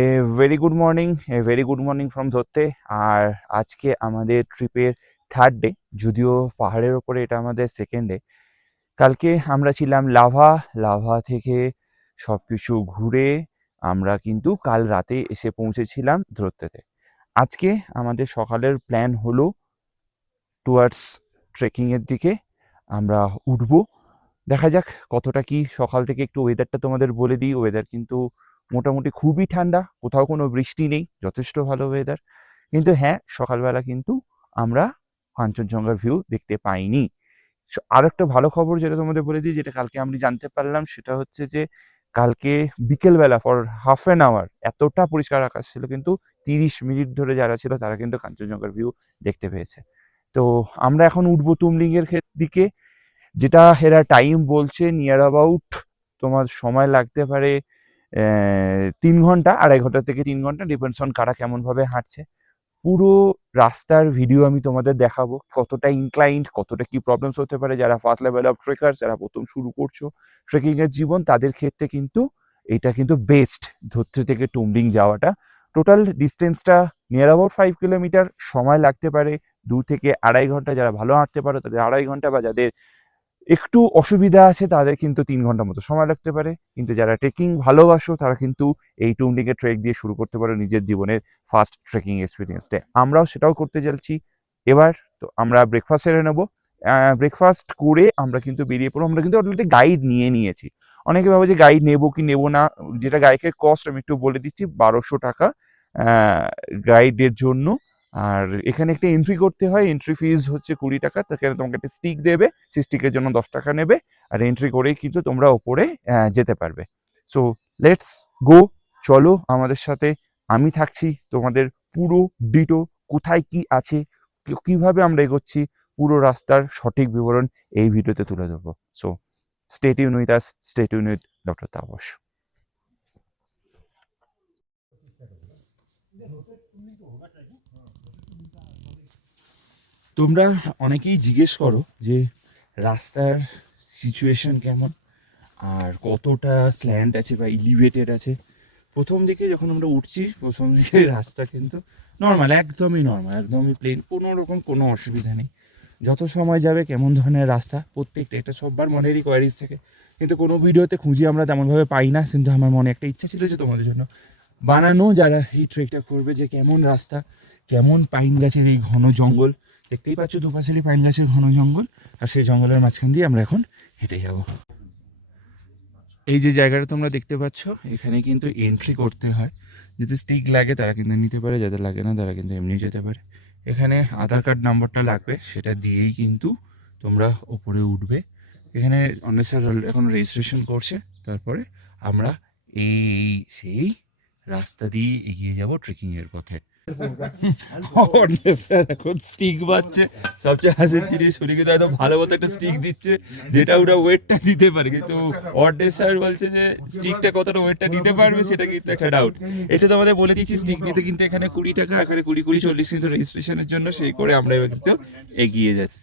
A very good morning, very good morning from ধরতে। আর আজকে আমাদের ট্রিপের থার্ড ডে, যদিও পাহাড়ের ওপরে এটা আমাদের সেকেন্ড ডে। কালকে আমরা ছিলাম লাভা, লাভা থেকে সব কিছু ঘুরে আমরা কিন্তু কাল রাতে এসে পৌঁছেছিলাম ধরতেতে। আজকে আমাদের সকালের প্ল্যান হলো টুয়ার্ডস ট্রেকিংয়ের দিকে আমরা উঠবো। দেখা যাক কতটা কি। সকাল থেকে একটু ওয়েদারটা তোমাদের বলে দিই। ওয়েদার কিন্তু মোটামুটি খুবই ঠান্ডা, কোথাও কোনো বৃষ্টি নেই, যথেষ্ট ভালো ওয়েদার। কিন্তু হ্যাঁ, সকালবেলা কিন্তু আমরা কাঞ্চনজঙ্ঘার ভিউ দেখতে পাইনি। আর একটা ভালো খবর যেটা তোমাদের বলে দিই, যেটা কালকে আমি জানতে পারলাম, সেটা হচ্ছে যে কালকে বিকেলবেলা ফর হাফ অ্যান আওয়ার এতটা পরিষ্কার আকাশ ছিল, কিন্তু 30 মিনিট ধরে যারা ছিল তারা কিন্তু কাঞ্চনজঙ্ঘার ভিউ দেখতে পেয়েছে। তো আমরা এখন উঠবো তুমলিংয়ের দিকে, যেটা এরা টাইম বলছে নিয়ার অ্যাবাউট তোমার সময় লাগতে পারে 3 ঘন্টা, 2.5 ঘন্টা থেকে 3 ঘন্টা, ডিপেন্ডস অন কারা কেমনভাবে হাঁটছে। পুরো রাস্তার ভিডিও আমি তোমাদের দেখাবো, কতটা ইনক্লাইন্ড, কতটা কি প্রবলেমস হতে পারে। যারা ফার্স্ট লেভেল অফ ট্রেকার্স, যারা প্রথম শুরু করছো ট্রেকিংয়ের জীবন, তাদের ক্ষেত্রে কিন্তু এটা কিন্তু বেস্ট, ধরতে থেকে টুমলিং যাওয়াটা। টোটাল ডিস্টেন্সটা নিয়ার অ্যাবাউট 5 কিলোমিটার, সময় লাগতে পারে 2 থেকে 2.5 ঘন্টা। যারা ভালো হাঁটতে পারো তাদের 2.5 ঘন্টা, বা যাদের একটু অসুবিধা আছে তাদের কিন্তু 3 ঘন্টা মতো সময় লাগতে পারে। কিন্তু যারা ট্রেকিং ভালোবাসো তারা কিন্তু এই টুমলিংয়ের ট্রেক দিয়ে শুরু করতে পারো নিজের জীবনের ফার্স্ট ট্রেকিং এক্সপিরিয়েন্সটা। আমরাও সেটাও করতে যাচ্ছি এবার। তো আমরা ব্রেকফাস্ট সেরে নেবো। ব্রেকফাস্ট করে আমরা কিন্তু বেরিয়ে পড়বো। আমরা কিন্তু অলরেডি গাইড নিয়ে নিয়েছি। অনেকে ভাবে যে গাইড নেবো কি নেবো না, যেটা গাইডের কস্ট আমি একটু বলে দিচ্ছি, 1200 টাকা গাইডের জন্য। আর এখানে একটা এন্ট্রি করতে হয়, এন্ট্রি ফিজ হচ্ছে 20 টাকা। সেখানে তোমাকে একটা স্টিক দেবে, সেই স্টিকের জন্য 10 টাকা নেবে। আর এন্ট্রি করেই কিন্তু তোমরা ওপরে যেতে পারবে। সো লেটস গো, চলো আমাদের সাথে। আমি থাকছি, তোমাদের পুরো ডিটো কোথায় কি আছে, কিভাবে আমরা এগোচ্ছি, পুরো রাস্তার সঠিক বিবরণ এই ভিডিওতে তুলে ধরবো। So stay tune with us, stay tune with doctor Tapas. তোমরা অনেকেই জিজ্ঞেস করো যে রাস্তার সিচুয়েশন কেমন, আর কতটা স্ল্যান্ট আছে বা ইলিভেটেড আছে। প্রথম দিকে যখন আমরা উঠছি, প্রথম দিকে রাস্তা কিন্তু নর্মাল, একদমই নর্মাল, একদমই প্লেন, কোনো রকম কোনো অসুবিধা নেই। যত সময় যাবে কেমন ধরনের রাস্তা, প্রত্যেকটা এটা সববার মনেরই কোয়ারিজ থাকে, কিন্তু কোনো ভিডিওতে খুঁজে আমরা তেমনভাবে পাই না। কিন্তু আমার মনে একটা ইচ্ছা ছিল যে তোমাদের জন্য বানানো, যারা এই ট্রেকটা করবে, যে কেমন রাস্তা, কেমন পাইন গাছের এই ঘন জঙ্গল। দেখতেই পাচ্ছ দুপাশেরই পাইন গাছের ঘন জঙ্গল, আর সেই জঙ্গলের মাঝখান দিয়ে আমরা এখন হেঁটে যাব। এই যে জায়গাটা তোমরা দেখতে পাচ্ছ, এখানে কিন্তু এন্ট্রি করতে হয়। যদি স্টিক লাগে তারা কিন্তু নিতে পারে, যাদের লাগে না তারা কিন্তু এমনি যেতে পারে। এখানে আধার কার্ড নাম্বারটা লাগবে, সেটা দিয়েই কিন্তু তোমরা ওপরে উঠবে। এখানে অনেক স্যার এখন রেজিস্ট্রেশন করছে। তারপরে আমরা এই সেই রাস্তা দিয়ে এগিয়ে যাব ট্রেকিংয়ের পথে। স্যার এখন স্টিক বাজছে, সবচেয়ে হাসির জিনিস শুনে, কিন্তু একদম ভালো মতো একটা স্টিক দিচ্ছে, যেটা ওটা ওয়েটটা নিতে পারে। কিন্তু অর্ডের স্যার বলছে যে স্টিকটা কতটা ওয়েটটা নিতে পারবে সেটা কিন্তু একটা ডাউট। এটা তো আমাদের বলে দিচ্ছি, স্টিক নিতে কিন্তু এখানে 20 টাকা, এখানে 20-40 কিন্তু রেজিস্ট্রেশনের জন্য। সেই করে আমরা এবার কিন্তু এগিয়ে যাচ্ছি।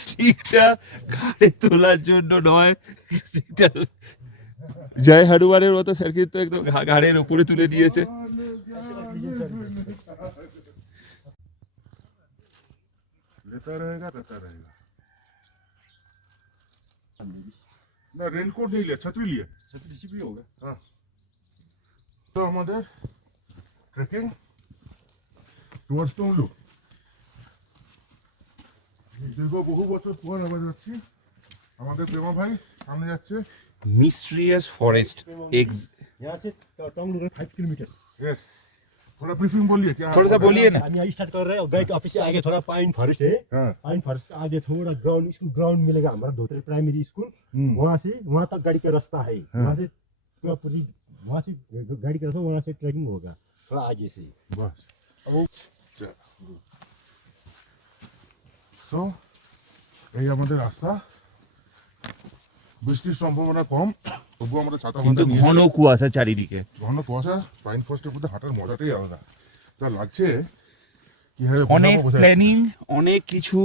স্টিকটা ঘাড়ে তোলার জন্য নয়, স্টিকটা জয় হনুমানের মতো স্যার কিন্তু একদম ঘাড়ের উপরে তুলে দিয়েছে। लेता रहेगा रहता रहेगा ना। रेनकोट नहीं लिया, छतरी लिया। छतरी भी होगा। हाँ, तो हमारे ट्रेकिंग टुवर्ड्स टुमलू দীর্ঘ বহু বছর পর আমরা যাচ্ছি। আমাদের প্রেমা ভাই সামনে যাচ্ছে। मिस्ट्रियस फॉरेस्ट यहाँ से टोंगलू 5 किलोमीटर। यस, थोड़ा ब्रीफिंग बोलिए क्या। थोड़ा सा बोलिए ना। हम यहाँ स्टार्ट कर रहे हैं, गाइड ऑफिस से आगे थोड़ा पाइन फॉरेस्ट है। हाँ। पाइन फॉरेस्ट के आगे थोड़ा ग्राउंड, स्कूल ग्राउंड मिलेगा हमारा, धोतरे प्राइमरी स्कूल। वहाँ से वहाँ तक गाड़ी का रास्ता है। वहाँ से पूरी वहाँ से गाड़ी का रास्ता, वहाँ से ट्रैकिंग होगा थोड़ा आगे से। बस সো এই আমাদের রাস্তা। বৃষ্টির সম্ভাবনা কম, তবুও আমরা ছাতা কিন্তু মাথা নিয়ে ঘন কুয়াশা চারিদিকে। ঘন কুয়াশা। পাইন ফরেস্টের মধ্যে হাঁটার মজাটাই আলাদা। যা লাগছে কিভাবে অনেক বোঝাবো বোঝা যাচ্ছে না। প্ল্যানিং, অনেক কিছু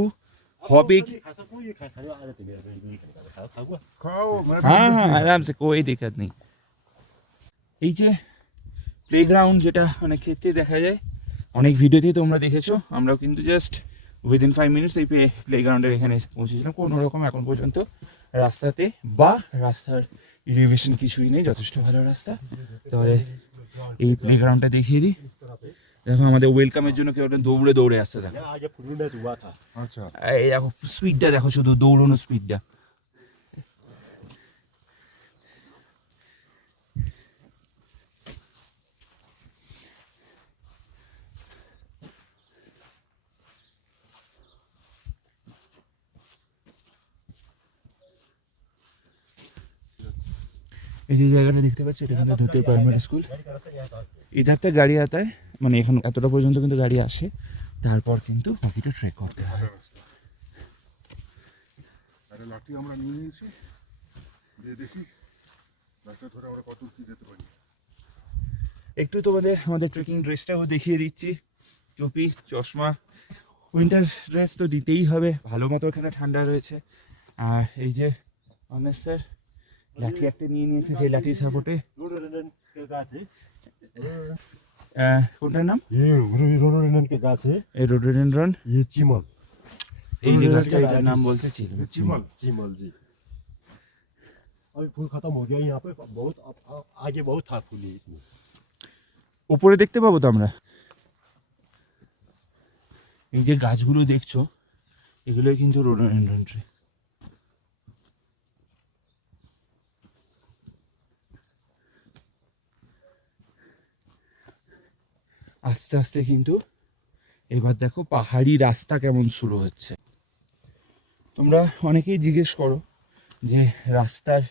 হবে। খাও हाँ हाँ, आराम से, कोई दिक्कत नहीं। এই যে প্লেগ্রাউন্ড, যেটা অনেক ক্ষেত্রে দেখা যায়, অনেক ভিডিওতেই তোমরা দেখেছো, আমরাও কিন্তু জাস্ট উইদিন 5 মিনিটস এই প্লেগ্রাউন্ডের এখানে এসে পৌঁছেছিলাম। কোনো রকম এখন পর্যন্ত রাস্তাতে বা রাস্তার এলিভেশন কিছুই নেই, যথেষ্ট ভালো রাস্তা। তবে এই প্লেগ্রাউন্ডটা দেখিয়ে দিই। দেখো আমাদের ওয়েলকামের জন্য কেউ দৌড়ে দৌড়ে আসছে, দেখো यहाँ आगे फुटबॉल मैच हुआ था। আচ্ছা এই দেখো স্পিডটা দেখো, শুধু দৌড়ানো স্পিডটা। এই যে জায়গাটা দেখতে পাচ্ছ, এটা কিন্তু ধুতে প্রাইমারি স্কুল। इधर तक গাড়ি आता है, মানে এখন এতটা পর্যন্ত কিন্তু গাড়ি আসে, তারপর কিন্তু বাকিটা ট্রেক করতে হয়। ভালো রাস্তা। আরে লাঠি আমরা নিয়ে নিয়েছি, দিয়ে দেখি রাস্তা ধরে আমরা কত কি যেতে পারি। একটু তোমাদের আমাদের ট্রেকিং ড্রেসটাও দেখিয়ে দিচ্ছি, টুপি, চশমা, উইন্টার ড্রেস তো দিতেই হবে, ভালো মতো এখানে ঠান্ডা রয়েছে। আর এই যে অনেক স্যার লাঠি একটা নিয়ে নিয়েছে, সেই লাঠির সাপোর্টে। रोडोडेंड्रन के गाछ है। কোনটার নাম? ये रोडोडेंड्रन के गाछ है। এই রোডোডেনড্রন। ये चिमल। এই যে গাছটা, এটার নাম বলতেছিলাম চিমল। चिमल जी। अभी फूल खत्म हो गया यहाँ पे, बहुत आगे बहुत था फूल इसमें। উপরে দেখতে পাবো তো আমরা। এই যে গাছগুলো দেখছো, এগুলোই কিন্তু রোডোডেনড্রন ট্রি। আস্তে আস্তে কিন্তু এবার দেখো পাহাড়ি রাস্তা কেমন শুরু হচ্ছে। তোমরা অনেকেই জিজ্ঞেস করো যে রাস্তার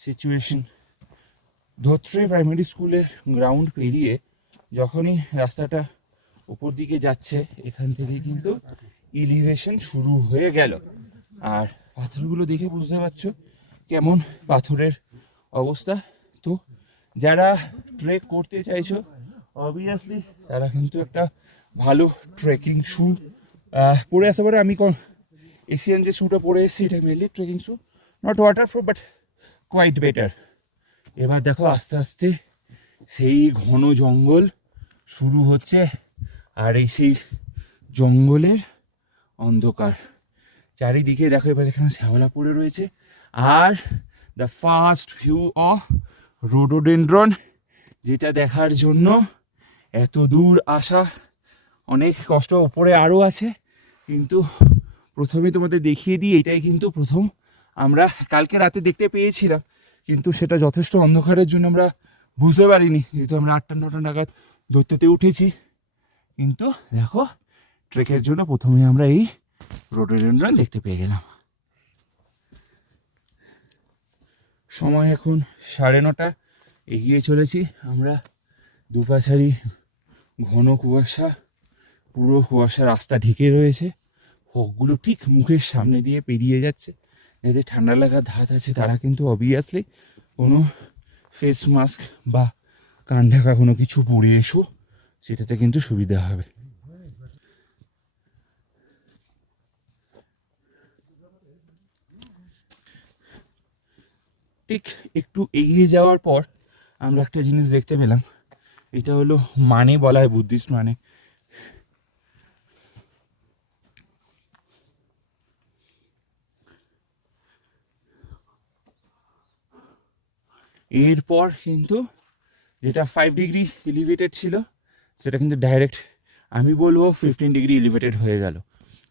সিচুয়েশন। ধোত্রে প্রাইমারি স্কুলের গ্রাউন্ড পেরিয়ে যখনই রাস্তাটা উপর দিকে যাচ্ছে, এখান থেকে কিন্তু ইলিভেশন শুরু হয়ে গেল। আর পাথরগুলো দেখে বুঝতে পারছো কেমন পাথরের অবস্থা। তো যারা ট্রেক করতে চাইছো, অবভিয়াসলি তারা কিন্তু একটা ভালো ট্রেকিং শ্যু পরে আসতে পারে। আমি এশিয়ান যে শ্যুটা পরে এসেছি, এটা mainly trekking shoe, not waterproof but quite better. এবার দেখো আস্তে আস্তে সেই ঘন জঙ্গল শুরু হচ্ছে, আর এই সেই জঙ্গলের অন্ধকার চারিদিকে দেখো। এবার এখানে শ্যাওলা পড়ে রয়েছে, are the first view of rhododendron, যেটা দেখার জন্য এত দূর আসা অনেক কষ্ট। ওপরে আরও আছে, কিন্তু প্রথমে তোমাদের দেখিয়ে দিই, এটাই কিন্তু প্রথম আমরা কালকে রাতে দেখতে পেয়েছিলাম, কিন্তু সেটা যথেষ্ট অন্ধকারের জন্য আমরা বুঝতে পারিনি, যেহেতু আমরা 8টা-9টা নাগাদ ধরতে উঠেছি। কিন্তু দেখো ট্রেকের জন্য প্রথমে আমরা এই রোডোডেনড্রন দেখতে পেয়ে গেলাম। সময় এখন 9:30, এগিয়ে চলেছি আমরা। দুপাশারি ঘন কুয়াশা, পুরো কুয়াশা রাস্তা ঢেকে রয়েছে। ফগগুলো ঠিক মুখের সামনে দিয়ে পেরিয়ে যাচ্ছে। যাদের ঠান্ডা লাগার ধাত আছে তারা কিন্তু অবভিয়াসলি কোনো ফেস মাস্ক বা কান ঢাকা কোনো কিছু পরে এসো, সেটাতে কিন্তু সুবিধা হবে। ঠিক একটু এগিয়ে যাওয়ার পর আমরা একটা জিনিস দেখতে পেলাম, এটা হলো মানে বলা হয়, বুদ্ধিস্ট মানে। এরপর কিন্তু যেটা 5 ডিগ্রি এলিভেটেড ছিল, সেটা কিন্তু ডাইরেক্ট আমি বলবো 15 ডিগ্রি এলিভেটেড হয়ে গেল।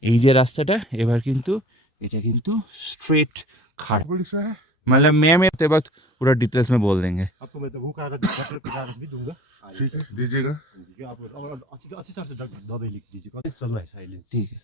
এই যে রাস্তাটা, এবার কিন্তু এটা কিন্তু स्ट्रेट खाट। पुलिस है मतलब मैं तो बात पूरा डिटेल्स में बोल देंगे। आपको मैं तो वो कागज पत्र का कागज भी दूंगा। ठीक है दीजिएगा। दीजिए आप, और अच्छी तरह से दवाई लिख दीजिए, चल रहा है साइलेंस। ठीक है।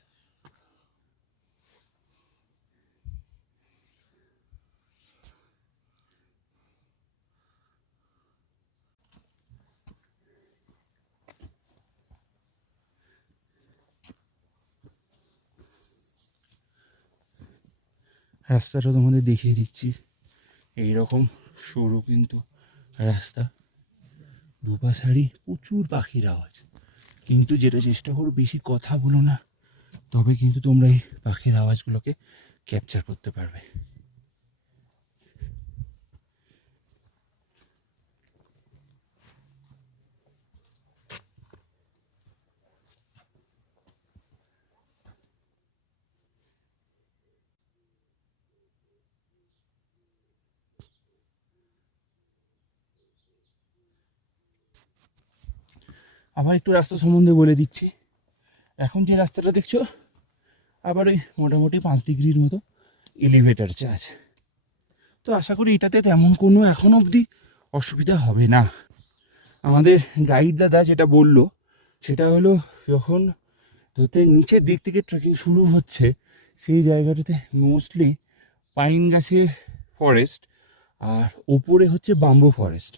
রাস্তাটা তোমাদের দেখিয়ে দিচ্ছি, এইরকম সরু কিন্তু রাস্তা, দুপাশারি প্রচুর পাখির আওয়াজ। কিন্তু যেটা চেষ্টা করো বেশি কথা বলো না, তবে কিন্তু তোমরা এই পাখির আওয়াজগুলোকে ক্যাপচার করতে পারবে। আবার একটু রাস্তা সম্বন্ধে বলে দিচ্ছি। এখন যে রাস্তাটা দেখছো আবার ওই মোটামুটি 5 ডিগ্রির মতো এলিভেটার চার্জ। তো আশা করি এটাতে তেমন কোনো এখন অবধি অসুবিধা হবে না। আমাদের গাইড দাদা যেটা বললো সেটা হলো যখন ধরতে নিচের দিক থেকে ট্রেকিং শুরু হচ্ছে সেই জায়গাটাতে মোস্টলি পাইন গাছের ফরেস্ট আর ওপরে হচ্ছে বাম্বু ফরেস্ট।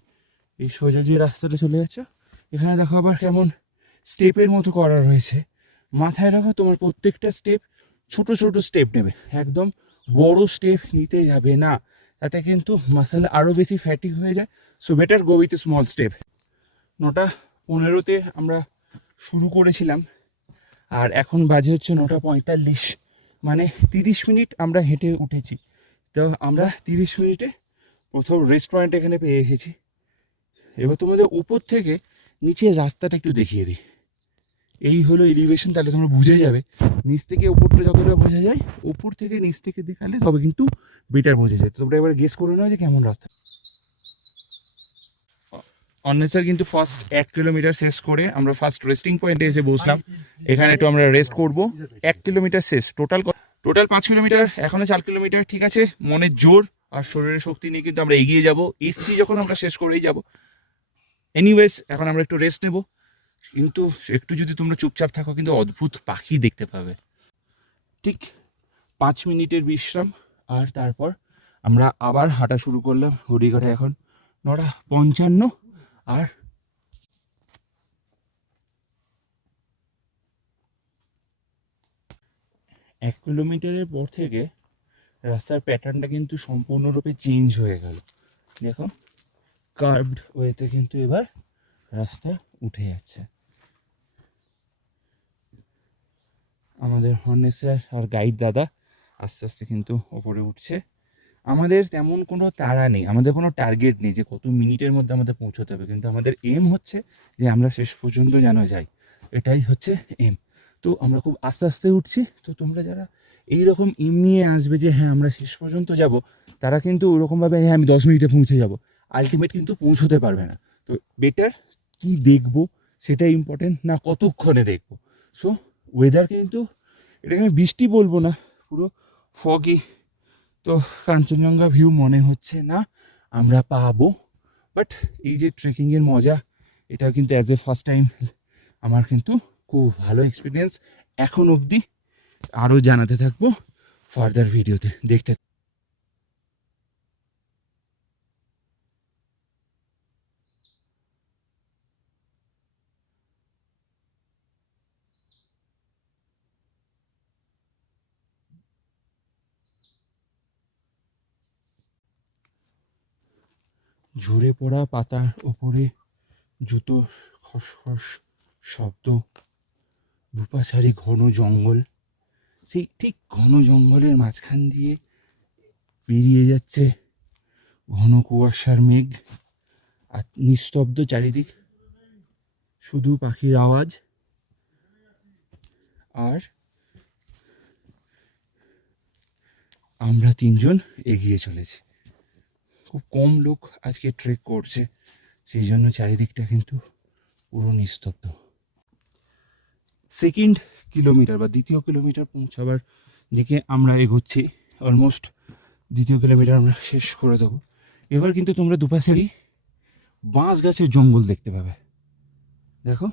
এই সোজা যে রাস্তাটা চলে যাচ্ছে এখানে দেখো আবার কেমন স্টেপের মতো করা রয়েছে। মাথায় রাখো তোমার প্রত্যেকটা স্টেপ ছোট ছোট স্টেপ নেবে, একদম বড় স্টেপ নিতে যাবে না, তাতে কিন্তু মাসেল আরও বেশি ফ্যাটিক হয়ে যায়। So better go with small step. 9:15-তে আমরা শুরু করেছিলাম আর এখন বাজে হচ্ছে 9:45, মানে 30 মিনিট আমরা হেঁটে উঠেছি। তো আমরা 30 মিনিটে প্রথম রেস্টুরেন্ট এখানে পেয়ে এসেছি। এবার তোমাদের উপর থেকে নিচের রাস্তাটা একটু দেখিয়ে দিই। এই হলো এলিভেশন, তাহলে তোমরা বুঝে যাবে নিচ থেকে ওপরটা যতটা বোঝা যায়, ওপর থেকে নিচ থেকে দেখালে তবে কিন্তু বেটার বোঝা যায়। তো তোমরা এবার গেস করে নাও যে কেমন রাস্তা। অন্যেসার কিন্তু ফার্স্ট 1 কিলোমিটার শেষ করে আমরা ফার্স্ট রেস্টিং পয়েন্টে এসে বসলাম। এখানে একটু আমরা রেস্ট করব। 1 কিলোমিটার শেষ, টোটাল 5 কিলোমিটার, এখনো 4 কিলোমিটার। ঠিক আছে, মনের জোর আর শরীরের শক্তি নিয়ে কিন্তু আমরা এগিয়ে যাব। এসছি যখন আমরা শেষ করেই যাব। এনিওয়েজ এখন আমরা একটু রেস্ট নেব, কিন্তু একটু যদি তোমরা চুপচাপ থাকো কিন্তু অদ্ভুত পাখি দেখতে পাবে। ঠিক 5 মিনিটের বিশ্রাম আর তারপর আমরা আবার হাঁটা শুরু করলাম। ঘড়ি কাটা এখন 9:55 আর এক কিলোমিটারের পর থেকে রাস্তার প্যাটার্নটা কিন্তু সম্পূর্ণরূপে চেঞ্জ হয়ে গেল। দেখো কার্ভড ওয়েতে কিন্তু এবার রাস্তা উঠে যাচ্ছে। আমাদের হর্নেসার আর গাইড দাদা আস্তে আস্তে কিন্তু ওপরে উঠছে। আমাদের তেমন কোনো তাড়া নেই, আমাদের কোনো টার্গেট নেই যে কত মিনিটের মধ্যে আমাদের পৌঁছতে হবে, কিন্তু আমাদের এম হচ্ছে যে আমরা শেষ পর্যন্ত যেন যাই, এটাই হচ্ছে এম। তো আমরা খুব আস্তে আস্তে উঠছি। তো তোমরা যারা এইরকম এম নিয়ে আসবে যে হ্যাঁ আমরা শেষ পর্যন্ত যাব, তারা কিন্তু ওরকমভাবে হ্যাঁ আমি 10 মিনিটে পৌঁছে যাব, আলটিমেট কিন্তু পৌঁছতে পারবে না। তো বেটার কি দেখবো সেটা ইম্পর্টেন্ট না কতক্ষণে দেখবো। সো ওয়েদার কিন্তু এটাকে আমি বৃষ্টি বলবো না, পুরো ফগি। তো কাঞ্চনজঙ্ঘা ভিউ মনে হচ্ছে না আমরা পাবো, বাট এই যে ট্রেকিংয়ের মজা, এটা কিন্তু অ্যাজ এ ফার্স্ট টাইম আমার কিন্তু খুব ভালো এক্সপিরিয়েন্স। এখন অবধি আরও জানাতে থাকবো ফার্দার ভিডিওতে, দেখতে। ঝরে পড়া পাতার ওপরে জুতোর খসখস শব্দ, দুপাশারি ঘন জঙ্গল, সেই ঠিক ঘন জঙ্গলের মাঝখান দিয়ে পেরিয়ে যাচ্ছে ঘন কুয়াশার মেঘ আর নিস্তব্ধ চারিদিক, শুধু পাখির আওয়াজ। আর আমরা 3জন এগিয়ে চলেছি। খুব কম লোক আজকে ট্রেক করছে, সেই জন্য চারিদিকটা কিন্তু পুরো নিস্তব্ধ। সেকেন্ড কিলোমিটার বা দ্বিতীয় কিলোমিটার পৌঁছাবার দিকে আমরা এগোচ্ছি। অলমোস্ট দ্বিতীয় কিলোমিটার আমরা শেষ করে দেবো। এবার কিন্তু তোমরা দুপাশেরই বাঁশ গাছের জঙ্গল দেখতে পাবে। দেখো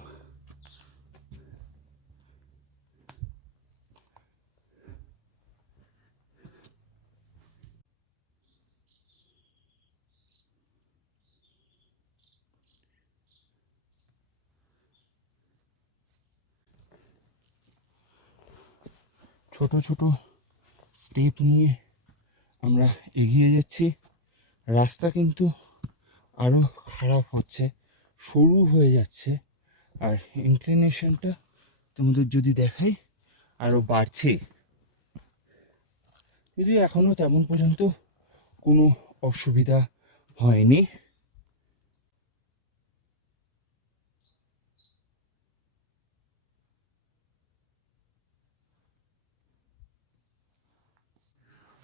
ছোট ছোট স্টেপ নিয়ে আমরা এগিয়ে যাচ্ছি। রাস্তা কিন্তু আরও খারাপ হচ্ছে, সরু হয়ে যাচ্ছে, আর ইনক্লিনেশনটা তোমাদের যদি দেখাই আরও বাড়ছে। যদি এখনও তেমন পর্যন্ত কোনো অসুবিধা হয়নি।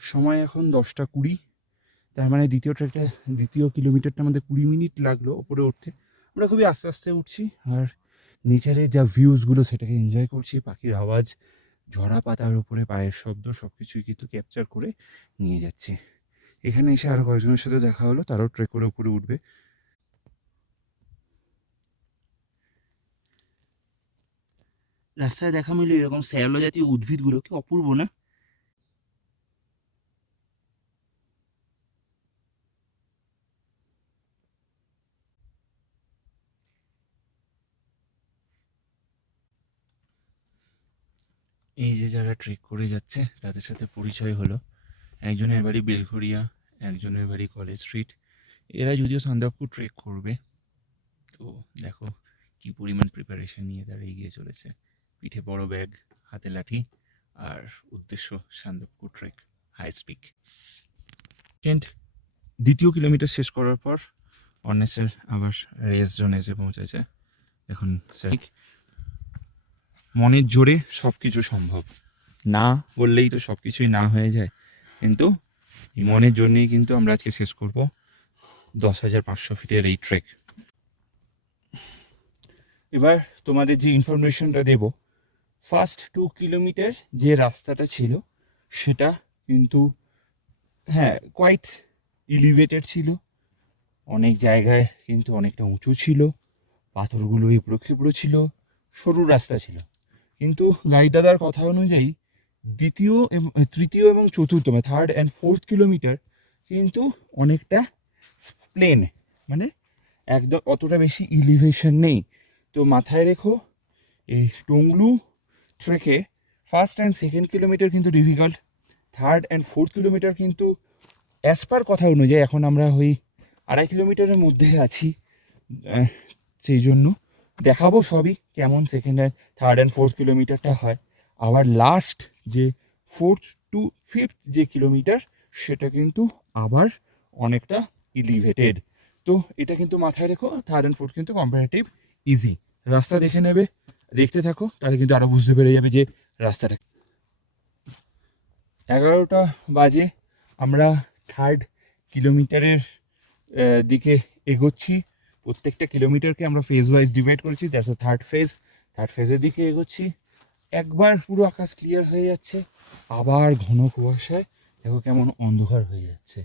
সময় এখন 10:20, তার মানে দ্বিতীয় কিলোমিটারটা আমাদের 20 মিনিট লাগলো ওপরে উঠতে। আমরা খুবই আস্তে আস্তে উঠছি আর নেচারের যা ভিউজগুলো সেটাকে এনজয় করছি, পাখির আওয়াজ, ঝরা পাতার উপরে পায়ের শব্দ সব কিছুই কিন্তু ক্যাপচার করে নিয়ে যাচ্ছি। এখানে এসে আরও কয়েকজনের সাথে দেখা হলো, তারাও ট্রেক করে উপরে উঠবে। রাস্তায় দেখা মিলে এরকম শ্যাওলা জাতীয় উদ্ভিদগুলো কি অপূর্ব না? এই যে যারা ট্রেক করে যাচ্ছে তাদের সাথে পরিচয় হলো। একজনের বাড়ি বেলঘরিয়া, একজনের বাড়ি কলেজ স্ট্রিট। এরা যদিও সান্দাকফু ট্রেক করবে, তো দেখো কি পরিমাণ প্রিপারেশন নিয়ে তারা এগিয়ে চলেছে। পিঠে বড় ব্যাগ, হাতে লাঠি, আর উদ্দেশ্য সান্দাকফু ট্রেক হাইস্ট পিক। দ্বিতীয় কিলোমিটার শেষ করার পর অন্বেষের আবার রেস জোনে এসে পৌঁছেছে। এখন মনের জোরে সব কিছু সম্ভব, না বললেই তো সব কিছুই না হয়ে যায়, কিন্তু এই মনের জন্যেই কিন্তু আমরা আজকে শেষ করব 10,500 ফিটের এই ট্রেক। এবার তোমাদের যে ইনফরমেশনটা দেব, ফার্স্ট 2 কিলোমিটার যে রাস্তাটা ছিল সেটা কিন্তু হ্যাঁ কোয়াইট এলিভেটেড ছিল, অনেক জায়গায় কিন্তু অনেকটা উঁচু ছিল, পাথরগুলো এবড়ো খেবড়ো ছিল, সরু রাস্তা ছিল। কিন্তু গাইড দাদার কথা অনুযায়ী তৃতীয় এবং চতুর্থ মানে 3rd and 4th কিলোমিটার কিন্তু অনেকটা প্লেন, মানে একদম অতটা বেশি এলিভেশন নেই। তো মাথায় রেখো এই টংলু ট্রেকে 1st and 2nd কিলোমিটার কিন্তু difficult, 3rd and 4th kilometre কিন্তু অ্যাজ পার কথা অনুযায়ী এখন আমরা ওই 2.5 কিলোমিটারের মধ্যে আছি। সেই জন্য দেখাবো সবই কেমন 2nd and 3rd and 4th কিলোমিটারটা হয়। আবার লাস্ট যে 4th to 5th যে কিলোমিটার সেটা কিন্তু আবার অনেকটা এলিভেটেড। তো এটা কিন্তু মাথায় রেখো, 3rd and 4th কিন্তু কম্পারেটিভ ইজি। রাস্তা দেখে নেবে, দেখতে থাকো, তাহলে কিন্তু আরও বুঝতে পেরে যাবে যে রাস্তাটা। 11টা বাজে, আমরা 3rd কিলোমিটারের দিকে এগোচ্ছি। প্রত্যেকটা কিলোমিটারকে আমরা ফেজ ওয়াইজ ডিভাইড করেছি, দ্যাটস আ থার্ড ফেজের দিকে এগোচ্ছি। একবার পুরো আকাশ ক্লিয়ার হয়ে যাচ্ছে, আবার ঘন কুয়াশায় দেখো কেমন অন্ধকার হয়ে যাচ্ছে,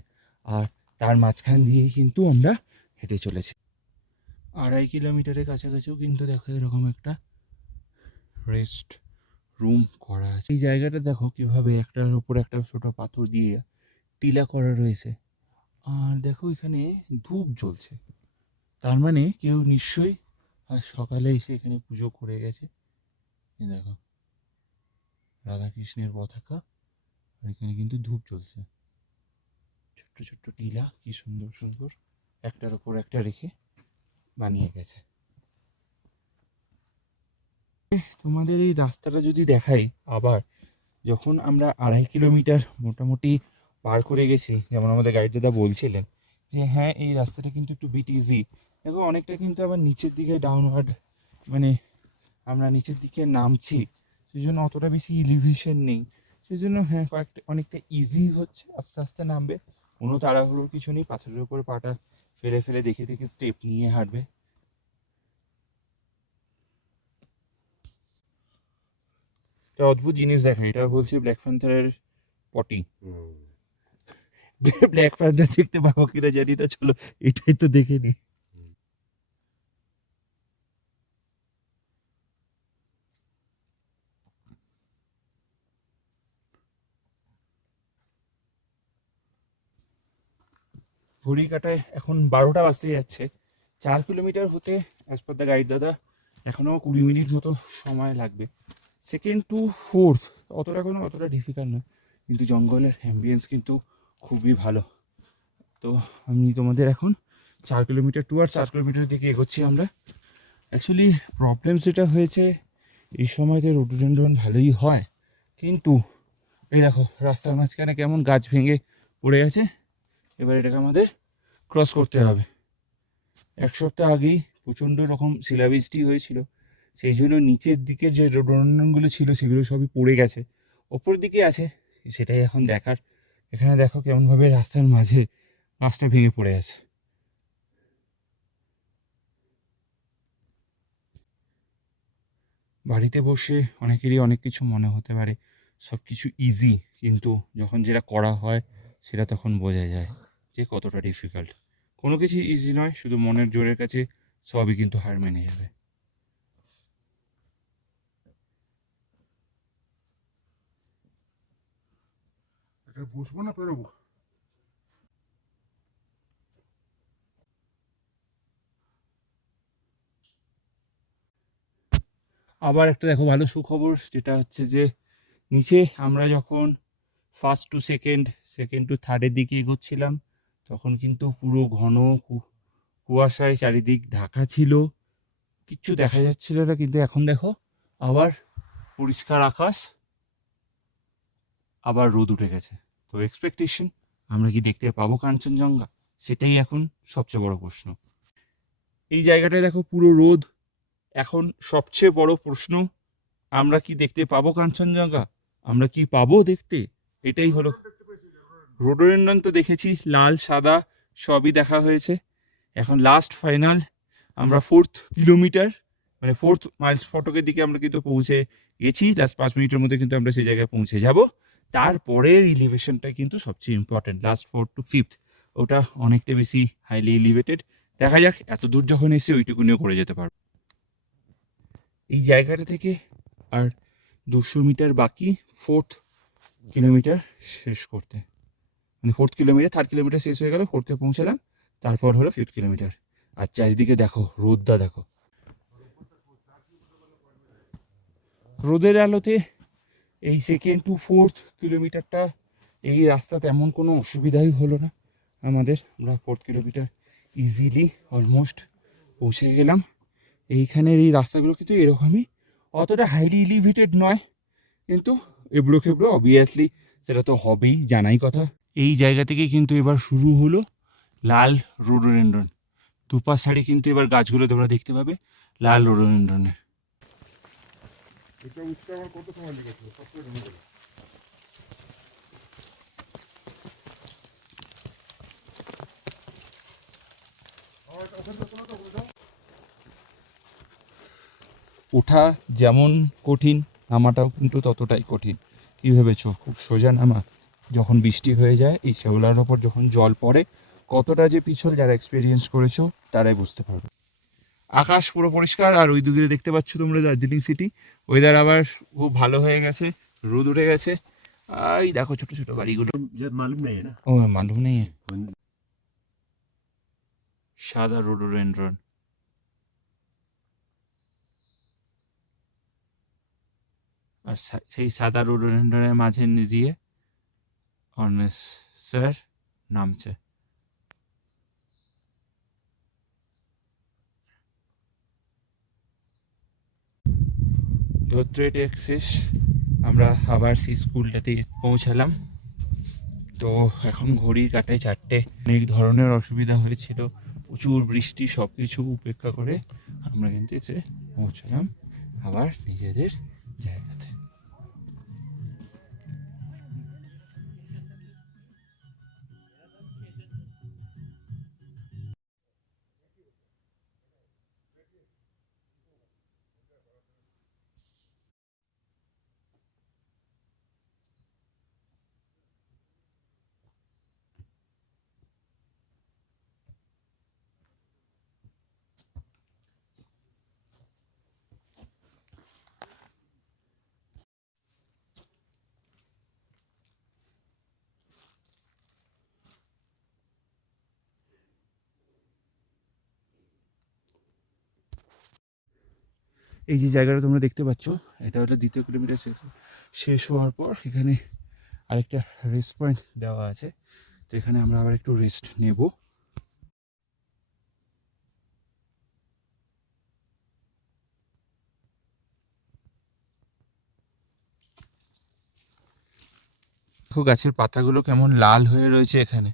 আর তার মাঝখান দিয়েই কিন্তু আমরা হেঁটে চলেছি। 2.5 কিলোমিটারের কাছাকাছিও কিন্তু দেখো এরকম একটা রেস্ট রুম করা আছে। এই জায়গাটা দেখো কিভাবে একটার উপর একটা ছোট পাথর দিয়ে টিলা করা রয়েছে, আর দেখো এখানে ধূপ জ্বলছে, তার মানে কেউ নিশ্চয়ই আজ সকালে এসে এখানে পুজো করে গেছে। এই দেখো রাধাকৃষ্ণের পতাকা, আর এখানে কিন্তু ধূপ জ্বলছে। ছোট্ট ছোট্ট টিলা কি সুন্দর সুন্দর একটার ওপর একটা রেখে বানিয়ে গেছে। তোমাদের এই রাস্তাটা যদি দেখাই, আবার যখন আমরা 2.5 কিলোমিটার মোটামুটি পার করে গেছি, যেমন আমাদের গাইড দাদা বলছিলেন যে হ্যাঁ এই রাস্তাটা কিন্তু একটু বিট ইজি, দেখো অনেকটা কিন্তু আবার নিচের দিকে ডাউনওয়ার্ড, মানে আমরা নিচের দিকে নামছি, সেই জন্য অতটা বেশি এলিভেশন নেই, সেই জন্য হ্যাঁ অনেকটা ইজি হচ্ছে, আস্তে আস্তে নামবে, কোনো তাড়াহুড়োর কিছু নেই, পাথরের উপর পাটা ফেলে ফেলে দেখে দেখে স্টেপ নিয়ে হাঁটবে। একটা অদ্ভুত জিনিস দেখা, এটা বলছে ব্ল্যাক প্যান্থারের পটি। ব্ল্যাক প্যান্থার দেখতে পাবো কিনা জানি না, চলো এটাই তো দেখে নি। ঘড়ি কাটায় এখন 12টা বাজতে যাচ্ছে। 4 কিলোমিটার হতে অ্যাজ পার দ্য গাইড দাদা এখনও 20 মিনিট মতো সময় লাগবে। 2nd to 4th অতটা ডিফিকাল্ট না, কিন্তু জঙ্গলের অ্যাম্বিয়েন্স কিন্তু খুবই ভালো। তো আমি তোমাদের এখন 4 কিলোমিটার টু আর 4 কিলোমিটার দিকে এগোচ্ছি আমরা। অ্যাকচুয়ালি প্রবলেম যেটা হয়েছে, এই সময়তে রোডোডেনড্রন ভালোই হয়, কিন্তু এই দেখো রাস্তার মাঝখানে কেমন গাছ ভেঙে পড়ে গেছে। এবার এটাকে আমাদের ক্রস করতে হবে। 1 সপ্তাহ আগেই প্রচণ্ড রকম শিলাবৃষ্টি হয়েছিল, সেই জন্য নিচের দিকের যে রোডোডেনড্রনগুলো ছিল সেগুলো সবই পড়ে গেছে, ওপর দিকে আছে সেটাই এখন দেখার। এখানে দেখো কেমনভাবে রাস্তার মাঝে গাছটা ভেঙে পড়ে আছে। বাড়িতে বসে অনেকেরই অনেক কিছু মনে হতে পারে, সব কিছু ইজি, কিন্তু যখন যেটা করা হয় সেটা তখন বোঝা যায় যে কতটা ডিফিকাল্ট। কোনো কিছু ইজি নয়, শুধু মনের জোরের কাছে সবই কিন্তু হার মেনে যাবে। এটা বসবো না পেরোবো? আবার একটা দেখো ভালো সুখবর, যেটা হচ্ছে যে নিচে আমরা যখন first to second, second to থার্ডের দিকে এগোচ্ছিলাম, তখন কিন্তু পুরো ঘন কুয়াশায় চারিদিক ঢাকা ছিল, কিচ্ছু দেখা যাচ্ছিল না। কিন্তু এখন দেখো আবার পরিষ্কার আকাশ, আবার রোদ উঠে গেছে। তো এক্সপেকটেশন, আমরা কি দেখতে পাবো কাঞ্চনজঙ্ঘা, সেটাই এখন সবচেয়ে বড় প্রশ্ন। এই জায়গাটায় দেখো পুরো রোদ। এখন সবচেয়ে বড় প্রশ্ন, আমরা কি দেখতে পাবো কাঞ্চনজঙ্ঘা, আমরা কি পাবো দেখতে, এটাই হলো। রোডোডেনড্রন তো দেখেছি, লাল সাদা সবই দেখা হয়েছে। এখন লাস্ট ফাইনাল, আমরা 4th কিলোমিটার মানে 4th মাইলস ফটকের দিকে আমরা কিন্তু পৌঁছে গেছি। লাস্ট 5 মিনিটের মধ্যে কিন্তু আমরা সেই জায়গায় পৌঁছে যাব। তারপরের ইলিভেশনটা কিন্তু সবচেয়ে ইম্পর্টেন্ট, লাস্ট 4 to 5th, ওটা অনেকটা বেশি হাইলি এলিভেটেড। দেখা যাক, এত দূর যখন এসে ওইটুকুনিও করে যেতে পারবো। এই জায়গাটা থেকে আর 200 মিটার বাকি 4th কিলোমিটার শেষ করতে, মানে 4th কিলোমিটার, 3rd কিলোমিটার শেষ হয়ে গেল, 4th পৌঁছালাম, তারপর হলো 5th কিলোমিটার। আর চারিদিকে দেখো রোদটা দেখো, রোদের আলোতে এই 2nd to 4th কিলোমিটারটা এই রাস্তা তেমন কোনো অসুবিধাই হলো না আমাদের। আমরা 4th কিলোমিটার ইজিলি অলমোস্ট পৌঁছে গেলাম। এইখানের এই রাস্তাগুলো কিন্তু এরকমই, অতটা হাইলি এলিভেটেড নয়, কিন্তু এবড়ো খেবড়ো অবভিয়াসলি সেটা তো হবেই, জানাই কথা। এই জায়গা থেকে কিন্তু এবার শুরু হলো লাল রোডোডেনড্রন। দুপাশ সারি কিন্তু এবার গাছগুলো তোমরা দেখতে পাবে লাল রোডোডেনড্রনের। এটা উঠতে আমার কত সময় লেগেছিল? 17 মিনিট। ওঠা যেমন কঠিন, নামাটাও কিন্তু ততটাই কঠিন। কী ভেবেছো খুব সোজা নামা? যখন বৃষ্টি হয়ে যায়, এই শ্যাওলার ওপর যখন জল পড়ে, কতটা যে পিছল, যারা এক্সপিরিয়েন্স করেছো তারাই বুঝতে পারবে। আকাশ পুরো পরিষ্কার, আর ওই দিকে দেখতে পাচ্ছ তোমরা দার্জিলিং সিটি। ওয়েদার আবার খুব ভালো হয়ে গেছে, রোদ উঠে গেছে। এই দেখো ছোট ছোট বাড়িগুলো। ये मालूम नहीं है ना। ও মালুম নেই। সাদা রোডোডেনড্রন, আর সেই সাদা রোডোডেনড্রনের মাঝে দিয়ে অর্নেস স্যার নামছে। ধোত্রে ট্রেক শেষ, আমরা আবার সেই স্কুলটাতে পৌঁছালাম। তো এখন ঘড়ির কাঁটায় 4টে। অনেক ধরনের অসুবিধা হয়েছিল, প্রচুর বৃষ্টি, সব কিছু উপেক্ষা করে আমরা কিন্তু এসে পৌঁছালাম আবার নিজেদের জায়গাতে। এই যে জায়গাটা তোমরা দেখতে পাচ্ছ, এটা হলো 2য় কিলোমিটার শেষ হওয়ার পর এখানে আরেকটা রেস্ট পয়েন্ট দেওয়া আছে। তো এখানে আমরা আবার একটু রেস্ট নেব। দেখো গাছের পাতাগুলো কেমন লাল হয়ে রয়েছে এখানে।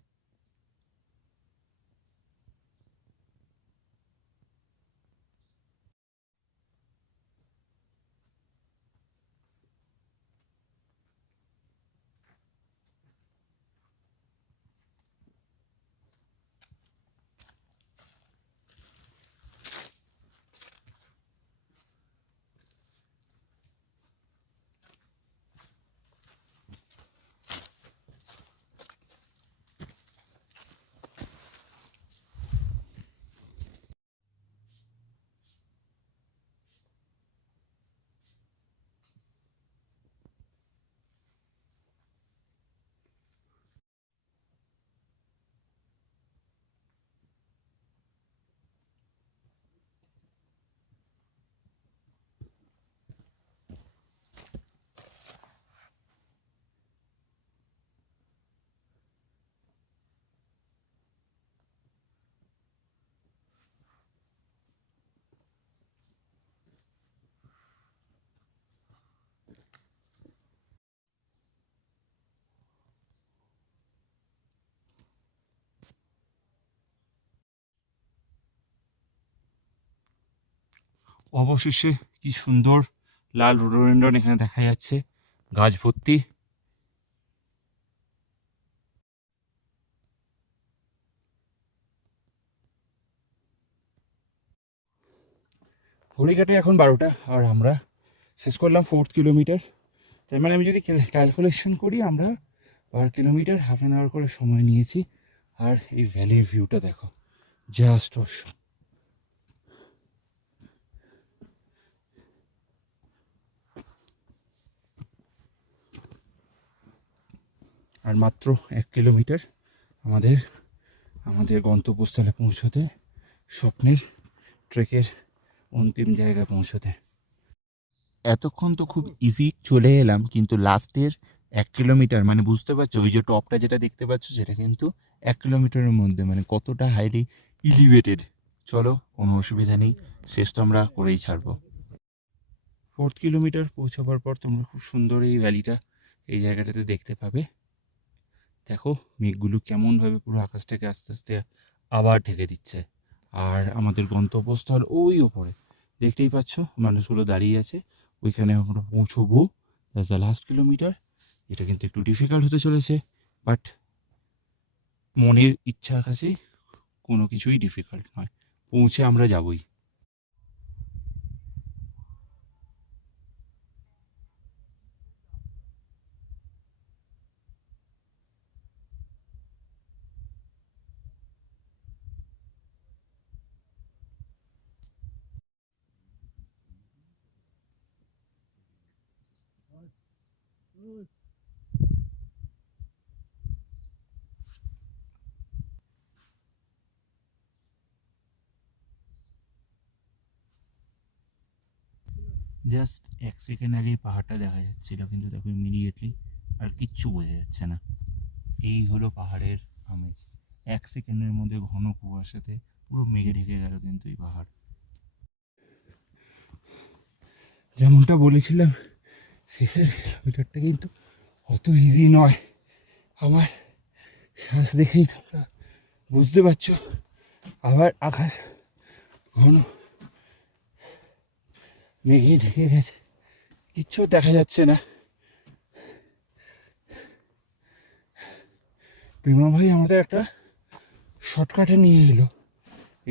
অবশেষে কি সুন্দর লাল রোডোডেনড্রন এখানে দেখা যাচ্ছে, গাছ ভর্তি। ঘড়িকাটে এখন 12টা, আর আমরা শেষ করলাম 4th কিলোমিটার। তার মানে আমি যদি ক্যালকুলেশন করি, আমরা per kilometre half an hour করে সময় নিয়েছি। আর এই ভ্যালির ভিউটা দেখো, জাস্ট অসম। আর মাত্র 1 কিলোমিটার আমাদের আমাদের গন্তব্যস্থলে পৌঁছতে, স্বপ্নের ট্রেকের অন্তিম জায়গায় পৌঁছতে। এতক্ষণ তো খুব ইজি চলে এলাম, কিন্তু লাস্টের 1 কিলোমিটার মানে বুঝতে পারছো, ওই যে টপটা যেটা দেখতে পাচ্ছ সেটা কিন্তু 1 কিলোমিটারের মধ্যে, মানে কতটা হাইলি এলিভেটেড। চলো, কোনো অসুবিধা নেই, শেষ তো আমরা করেই ছাড়বো। 4th কিলোমিটার পৌঁছাবার পর তোমরা খুব সুন্দর এই ভ্যালিটা এই জায়গাটাতে দেখতে পাবে। দেখো মেঘগুলো কেমনভাবে পুরো আকাশটাকে আস্তে আস্তে আবার ঢেকে দিচ্ছে। আর আমাদের গন্তব্যস্থল ওই ওপরে দেখতেই পাচ্ছ, মানুষগুলো দাঁড়িয়ে আছে, ওইখানে আমরা পৌঁছবো। The last kilometre. এটা কিন্তু একটু ডিফিকাল্ট হতে চলেছে, বাট মনের ইচ্ছার কাছে কোনো কিছুই ডিফিকাল্ট নয়, পৌঁছে আমরা যাবই। জাস্ট 1 সেকেন্ড আগেই পাহাড়টা দেখা যাচ্ছিল, কিন্তু দেখো ইমিডিয়েটলি আর কিচ্ছু বোঝা যাচ্ছে না। এই হলো পাহাড়ের আমেজ। 1 সেকেন্ডের মধ্যে ঘন কুয়াশাতে পুরো মেঘে ঢেকে গেল কিন্তু এই পাহাড়। যেমনটা বলেছিলাম, শেষের কিলোমিটারটা কিন্তু অত ইজি নয়। আমার শ্বাস দেখেই তোমরা বুঝতে পারছো। আবার আকাশ ঘন মেঘে ঢেকে গেছে, কিচ্ছু দেখা যাচ্ছে না। প্রেমা ভাই আমাদের একটা শর্টকাটে নিয়ে এলো,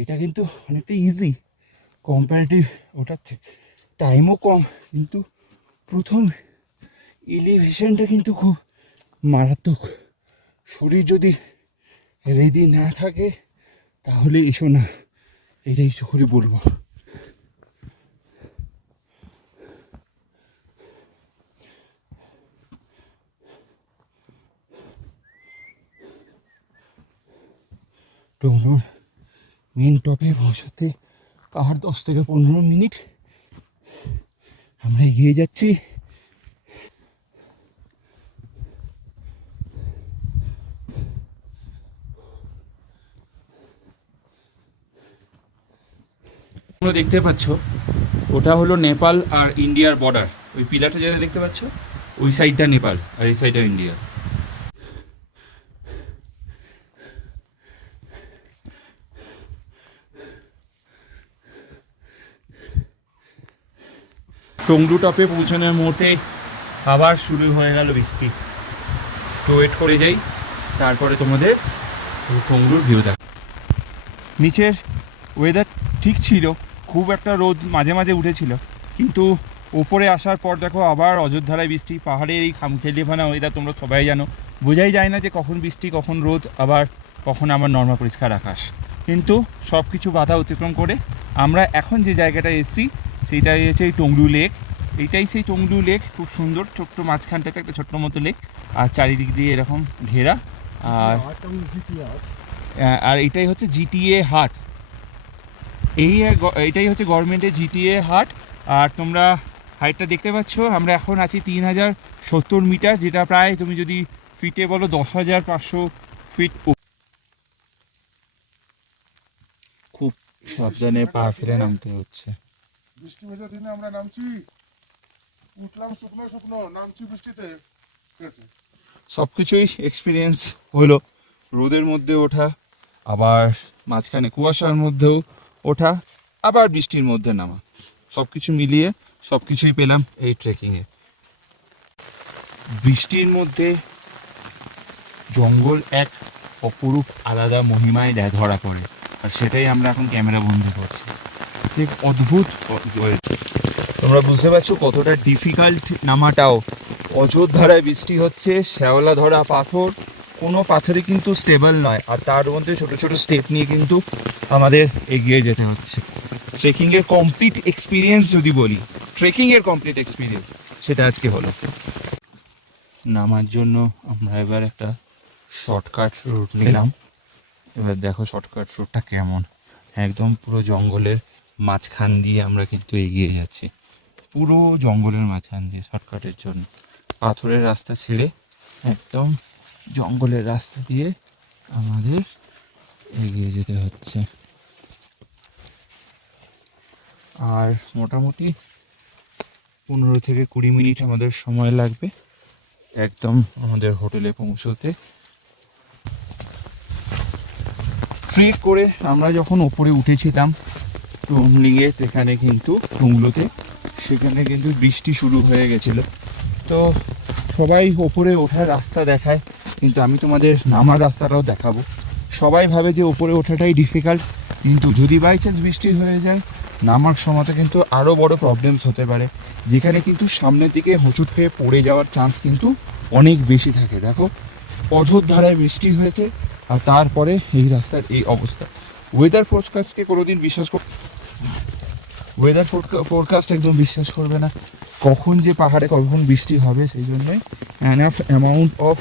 এটা কিন্তু অনেকটা ইজি কম্পারেটিভ ওটার থেকে, টাইমও কম, কিন্তু প্রথম এলিভেশনটা কিন্তু খুব মারাত্মক। শরীর যদি রেডি না থাকে তাহলে এসো না, এটাই একটু করে বলবো। টুমরুর মেন টপে পৌঁছাতে আর 10 থেকে 15 মিনিট আমরা এগিয়ে যাচ্ছি। তোমরা দেখতে পাচ্ছ ওটা হলো নেপাল আর ইন্ডিয়ার বর্ডার। ওই পিলারটা যেটা দেখতে পাচ্ছ, ওই সাইডটা নেপাল আর এই সাইডটা ইন্ডিয়া। টংলু টপে পৌঁছানোর মুহূর্তে আবার শুরু হয়ে গেল বৃষ্টি। তো ওয়েট করে যাই, তারপরে তোমাদের টংলুর ভিউ দেখ। নিচের ওয়েদার ঠিক ছিল, খুব একটা রোদ মাঝে মাঝে উঠেছিল, কিন্তু ওপরে আসার পর দেখো আবার অযোধ্যায় বৃষ্টি। পাহাড়ের এই খামখেলিয়ানা ওয়েদার তোমরা সবাই জানো, বোঝাই যায় না যে কখন বৃষ্টি, কখন রোদ, আবার কখন আবার নর্মাল পরিষ্কার আকাশ। কিন্তু সব কিছু বাধা অতিক্রম করে আমরা এখন যে জায়গাটায় এসেছি সেইটাই হচ্ছে এই টংলু লেক। এইটাই সেই টংলু লেক, খুব সুন্দর, ছোট্ট মাঝখানটাতে একটা ছোট্ট মতো লেক, আর চারিদিক দিয়ে এরকম ঘেরা। আর আর এটাই হচ্ছে জিটিএ হাট। এইটাই হচ্ছে গভর্নমেন্টের জিটিএ হাট। আর তোমরা হাইটটা দেখতে পাচ্ছ, আমরা এখন আছি 3070 মিটার, যেটা প্রায় তুমি যদি ফিটে বলো 10,500 ফিট। খুব সাবধানে পা ফেলে নামতে হচ্ছে। বৃষ্টি ভেজা দিনে আমরা নামছি, উঠলাম শুকনো শুকনো, নামছি বৃষ্টিতে। ঠিক আছে, সব কিছুই এক্সপিরিয়েন্স হলো। রোদের মধ্যে ওঠা, আবার মাঝখানে কুয়াশার মধ্যেও ওঠা, আবার বৃষ্টির মধ্যে নামা, সব কিছু মিলিয়ে সব কিছুই পেলাম এই ট্রেকিংয়ে। বৃষ্টির মধ্যে জঙ্গল এক অপরূপ আলাদা মহিমায় ধরা পড়ে, আর সেটাই আমরা এখন ক্যামেরা বন্দি করছি। ঠিক অদ্ভুত। তোমরা বুঝতে পারছো কতটা ডিফিকাল্ট নামাটাও। অযোধ্যায় বৃষ্টি হচ্ছে, শ্যাওলা ধরা পাথর, কোনো পাথরই কিন্তু স্টেবল নয়, আর তার মধ্যে ছোট ছোট স্টেপ নিয়ে কিন্তু আমাদের এগিয়ে যেতে হচ্ছে। ট্রেকিংয়ের কমপ্লিট এক্সপিরিয়েন্স যদি বলি, ট্রেকিংয়ের কমপ্লিট এক্সপিরিয়েন্স সেটা আজকে হলো। নামার জন্য আমরা এবার একটা শর্টকাট রুট নিলাম। এবার দেখো শর্টকাট রুটটা কেমন, একদম পুরো জঙ্গলের মাঝখান দিয়ে আমরা কিন্তু এগিয়ে যাচ্ছি, পুরো জঙ্গলের মাঝখান দিয়ে শর্টকাটের জন্য। পাথরের রাস্তা ছেড়ে একদম জঙ্গলের রাস্তা দিয়ে আমাদের এগিয়ে যেতে হচ্ছে। আর মোটামুটি 15 থেকে 20 মিনিট আমাদের সময় লাগবে একদম আমাদের হোটেলে পৌঁছতে। ট্রেক করে আমরা যখন ওপরে উঠেছিলাম টুমলিংয়ে, সেখানে কিন্তু টুংলোতে, সেখানে কিন্তু বৃষ্টি শুরু হয়ে গেছিলো। তো সবাই ওপরে ওঠার রাস্তা দেখায়, কিন্তু আমি তোমাদের নামার রাস্তাটাও দেখাবো। সবাই ভাবে যে ওপরে ওঠাটাই ডিফিকাল্ট, কিন্তু যদি বাই চান্স বৃষ্টি হয়ে যায় নামার সময়তে কিন্তু আরও বড় প্রবলেমস হতে পারে, যেখানে কিন্তু সামনের দিকে হোঁচট খেয়ে পড়ে যাওয়ার চান্স কিন্তু অনেক বেশি থাকে। দেখো অযোধ্যায় বৃষ্টি হয়েছে, আর তারপরে এই রাস্তার এই অবস্থা। ওয়েদার ফোরকাস্টকে কোনোদিন বিশ্বাস ওয়েদার ফোরকাস্ট একদম বিশ্বাস করবে না, কখন যে পাহাড়ে কখন বৃষ্টি হবে। সেই জন্যই enough amount of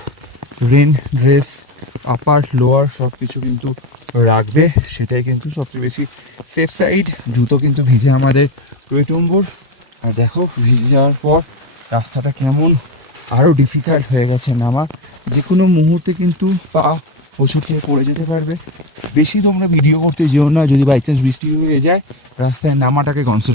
rain dress, upper lower সব কিছু কিন্তু রাখবে, সেটাই কিন্তু সবচেয়ে বেশি সেফ সাইড। জুতো কিন্তু ভিজে আমাদের টুয়েটুম্বুর, আর দেখো ভিজে যাওয়ার পর রাস্তাটা কেমন আরও ডিফিকাল্ট হয়ে গেছে নামা। যে কোনো মুহূর্তে কিন্তু পা হোঁচট খেয়ে পড়ে যেতে পারবে। বেশি তোমরা ভিডিও করতে যেও না, যদি বাই চান্স বৃষ্টি হয়ে যায় রাস্তায় নামাটাকে কনসেন্ট্রেট